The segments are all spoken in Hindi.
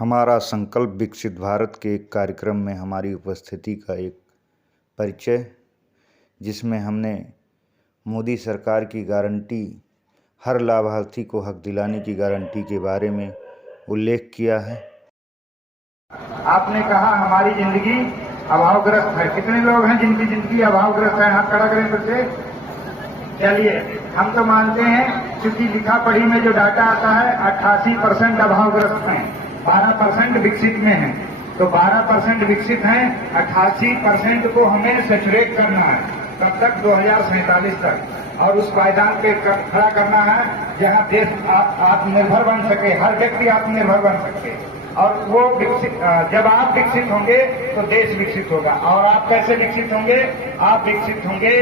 हमारा संकल्प विकसित भारत के एक कार्यक्रम में हमारी उपस्थिति का एक परिचय, जिसमें हमने मोदी सरकार की गारंटी, हर लाभार्थी को हक दिलाने की गारंटी के बारे में उल्लेख किया है। आपने कहा हमारी जिंदगी अभावग्रस्त है। कितने लोग हैं जिनकी जिंदगी अभावग्रस्त है? हाथ खड़ा करें फिर से। चलिए, हम तो मानते हैं, क्योंकि लिखा पढ़ी में जो डाटा आता है 88% अभावग्रस्त हैं, 12% विकसित में हैं। तो 12% विकसित हैं, 88% को हमें सैचुरेट करना है। कब तक? 2047 तक। और उस पायदान पे खड़ा करना है जहां देश आत्मनिर्भर बन सके, हर व्यक्ति आत्मनिर्भर बन सके। और वो विकसित, जब आप विकसित होंगे तो देश विकसित होगा। और आप कैसे विकसित होंगे? आप विकसित होंगे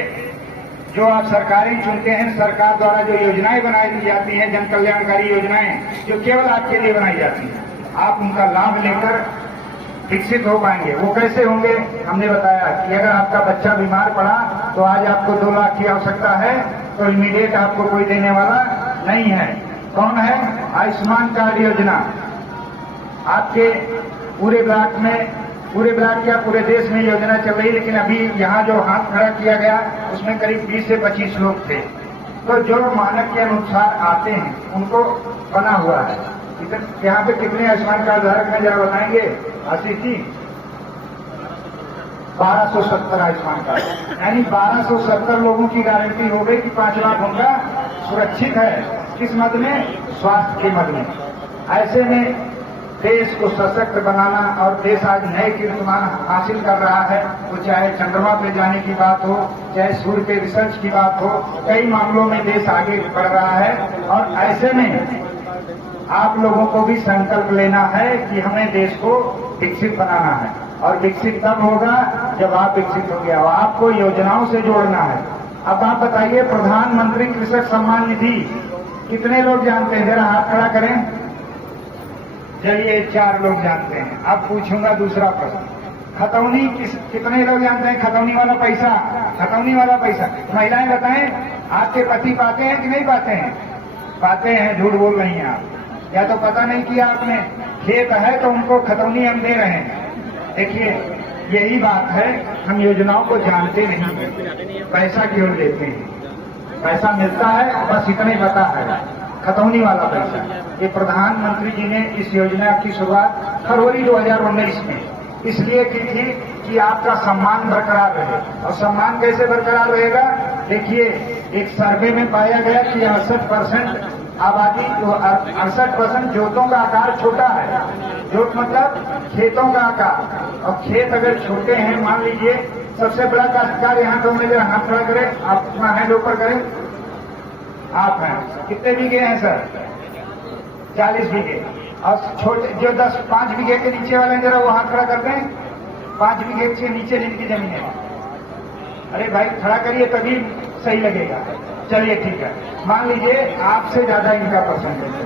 जो आप सरकारें चुनते हैं, सरकार द्वारा जो योजनाएं बनाई दी जाती हैं, जन कल्याणकारी योजनाएं जो केवल आपके लिए बनाई जाती हैं, आप उनका लाभ लेकर विकसित हो पाएंगे। वो कैसे होंगे? हमने बताया कि अगर आपका बच्चा बीमार पड़ा तो आज आपको 2 लाख की आवश्यकता है, तो इमीडिएट आपको कोई देने वाला नहीं है। कौन है? आयुष्मान कार्ड योजना। आपके पूरे ब्लॉक क्या पूरे देश में योजना चल रही, लेकिन अभी यहाँ जो हाथ खड़ा किया गया उसमें करीब 20 से 25 लोग थे। तो जो मानक के अनुसार आते हैं उनको बना हुआ है। यहाँ पे कितने आयुष्मान कार्ड धारक हैं जरा बताएंगे? आशीष जी, 1270 आयुष्मान कार्ड, यानी 1270 लोगों की गारंटी हो गई कि 5 लाख उनका सुरक्षित है। किस मद में? स्वास्थ्य के मद में। ऐसे में देश को सशक्त बनाना, और देश आज नए कीर्तिमान हासिल कर रहा है। वो चाहे चंद्रमा पे जाने की बात हो, चाहे सूर्य पे रिसर्च की बात हो, कई मामलों में देश आगे बढ़ रहा है। और ऐसे में आप लोगों को भी संकल्प लेना है कि हमें देश को विकसित बनाना है। और विकसित तब होगा जब आप विकसित हो गया, और आपको योजनाओं से जोड़ना है। अब आप बताइए, प्रधानमंत्री कृषक सम्मान निधि कितने लोग जानते हैं? जरा हाथ खड़ा करें। चलिए, 4 लोग जानते हैं। अब पूछूंगा दूसरा प्रश्न। खतौनी कितने लोग जानते हैं? खतौनी वाला पैसा, खतौनी वाला पैसा महिलाएं बताएं, आपके पति पाते हैं कि नहीं पाते हैं? पाते हैं, झूठ बोल रही हैं आप। या तो पता नहीं किया आपने, खेत है तो उनको खतौनी हम दे रहे हैं। देखिए, यही बात है, हम योजनाओं को जानते नहीं, पैसा केवल देते हैं। पैसा मिलता है, बस इतना ही पता है। खतौनी वाला पैसा, ये प्रधानमंत्री जी ने इस योजना की शुरुआत फरवरी 2019 में इसलिए की थी कि आपका सम्मान बरकरार रहे। और सम्मान कैसे बरकरार रहेगा? देखिए, एक सर्वे में पाया गया कि 68% आबादी, 68% जोतों का आकार छोटा है। जोत मतलब खेतों का आकार। और खेत अगर छोटे हैं, मान लीजिए सबसे बड़ा काश्तकार यहाँ तो मेरे हाथ खड़ा करें, आप अपना हैंड ऊपर करें। आप हैं, कितने बीघे हैं सर? 40 बीघे। और छोटे जो 5 बीघे के नीचे वाले हैं, जरा वो हाथ खड़ा करते हैं। 5 बीघे से नीचे जिनकी जमीन है, अरे भाई खड़ा करिए तभी सही लगेगा। चलिए ठीक है, मान लीजिए आपसे ज्यादा इनका परसेंटेज है,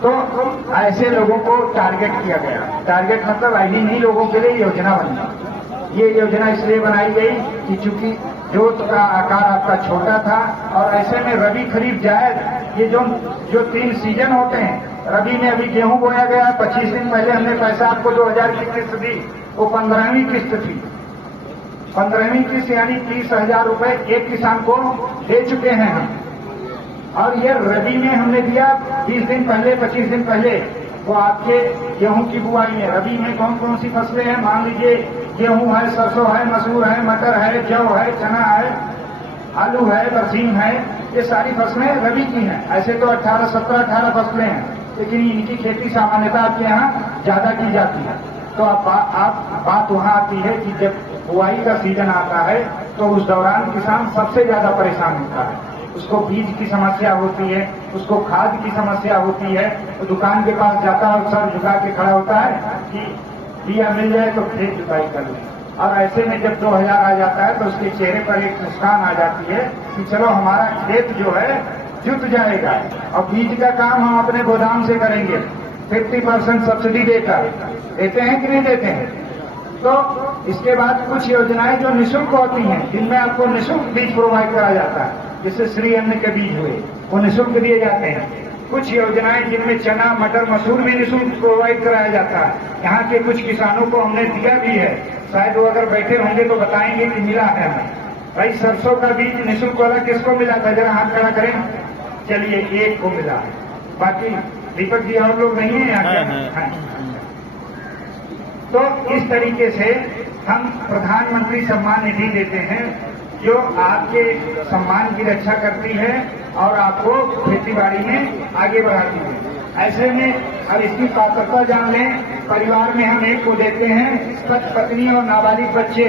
तो ऐसे लोगों को टारगेट किया गया। टारगेट मतलब इन्हीं लोगों के लिए योजना बनी। ये योजना इसलिए बनाई गई कि चूंकि जोत का आकार आपका छोटा था, और ऐसे में रबी खरीफ जायज, ये जो 3 सीजन होते हैं, रबी में अभी गेहूं बोया गया, 25 दिन पहले हमने पैसा आपको 2000 की किस्त दी, वो 15वीं किस्त थी। 15वीं किस्त यानी 30,000 रुपए एक किसान को दे चुके हैं हम। और ये रबी में हमने दिया 20 दिन पहले, 25 दिन पहले। वो आपके गेहूं की बुआई है। रबी में कौन कौन सी फसलें हैं? मान लीजिए गेहूं है, सरसों है, मसूर है, मटर है, जौ है, चना है, आलू है, बरसीम है। ये सारी फसलें रबी की हैं। ऐसे तो 17-18 फसलें हैं, लेकिन इनकी खेती सामान्यतः आपके यहाँ ज्यादा की जाती है। तो आप बात वहां आती है कि जब बुआई का सीजन आता है तो उस दौरान किसान सबसे ज्यादा परेशान होता है। उसको बीज की समस्या होती है, उसको खाद की समस्या होती है। तो दुकान के पास जाता है और सर झुका के खड़ा होता है कि बिया मिल जाए तो फिर जुताई कर ले। और ऐसे में जब 2000 आ जाता है तो उसके चेहरे पर एक मुस्कान आ जाती है कि चलो हमारा खेत जो है जुत जाएगा, और बीज का काम हम अपने गोदाम से करेंगे। 50% सब्सिडी देते हैं कि नहीं देते हैं? तो इसके बाद कुछ योजनाएं जो निःशुल्क होती हैं, जिनमें आपको निःशुल्क बीज प्रोवाइड करा जाता है, जैसे श्री अन्न के बीज हुए, वो निःशुल्क दिए जाते हैं। कुछ योजनाएं जिनमें चना मटर मसूर भी निःशुल्क प्रोवाइड कराया जाता है। यहाँ के कुछ किसानों को हमने दिया भी है, शायद वो अगर बैठे होंगे तो बताएंगे कि मिला है हमें। भाई सरसों का बीज निःशुल्क वाला किसको मिला था, जरा हाथ खड़ा करें। चलिए, एक को मिला है, बाकी दीपक जी और लोग नहीं है यहाँ के। तो इस तरीके से हम प्रधानमंत्री सम्मान निधि देते हैं, जो आपके सम्मान की रक्षा करती है और आपको खेती बाड़ी में आगे बढ़ाती है। ऐसे में अब इसकी पात्रता जान लें। परिवार में हम एक को देते हैं, पत्नी और नाबालिग बच्चे।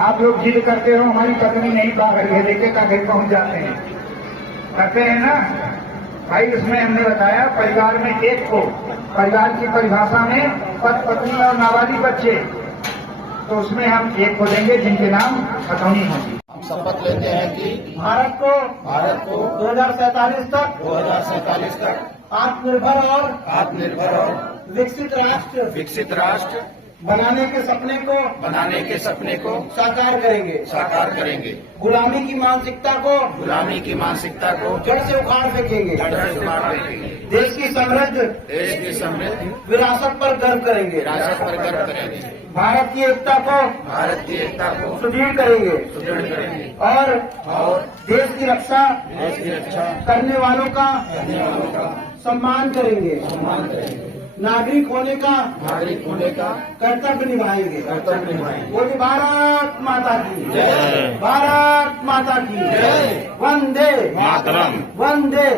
आप लोग जिद करते हो हमारी पत्नी नहीं पा रही है, लेके का घर पहुंच जाते हैं, करते हैं ना भाई। उसमें हमने बताया परिवार में एक को, परिवार की परिभाषा में पत्नी और नाबालिग बच्चे, तो उसमें हम एक को देंगे जिनके नाम खतौनी होगी। हम शपथ लेते हैं कि भारत को 2047 तक आत्मनिर्भर और विकसित राष्ट्र बनाने के सपने को साकार करेंगे। गुलामी की मानसिकता को जड़ से उखाड़ फेंकेंगे। देश की समृद्ध विरासत पर गर्व करेंगे। भारत की एकता को सुदृढ़ करेंगे और देश की रक्षा करने वालों का सम्मान करेंगे। नागरिक होने का कर्तव्य निभाएंगे। बोलिए भारत माता की जय। भारत माता की जय। वंदे मातरम। वंदे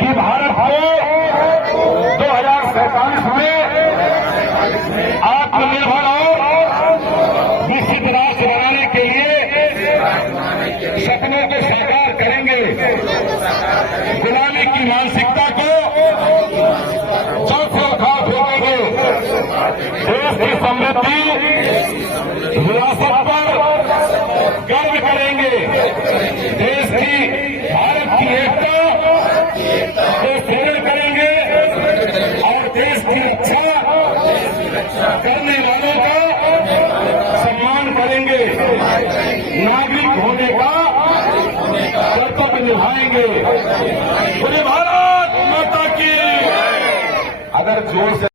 कि भारत को 2047 में आत्मनिर्भर और विकसित राष्ट्र बनाने के लिए सपनों को साकार करेंगे। गुलामी की मानसिकता को जड़ से उखाड़ फेंकेंगे। देश की समृद्धि विरासत पर गर्व करेंगे। देश की भारत की एकता को सुदृढ़ करेंगे और देश की रक्षा करने वालों का सम्मान करेंगे। नागरिक होने का कर्तव्य निभाएंगे। बोले भारत माता की। अगर जोर से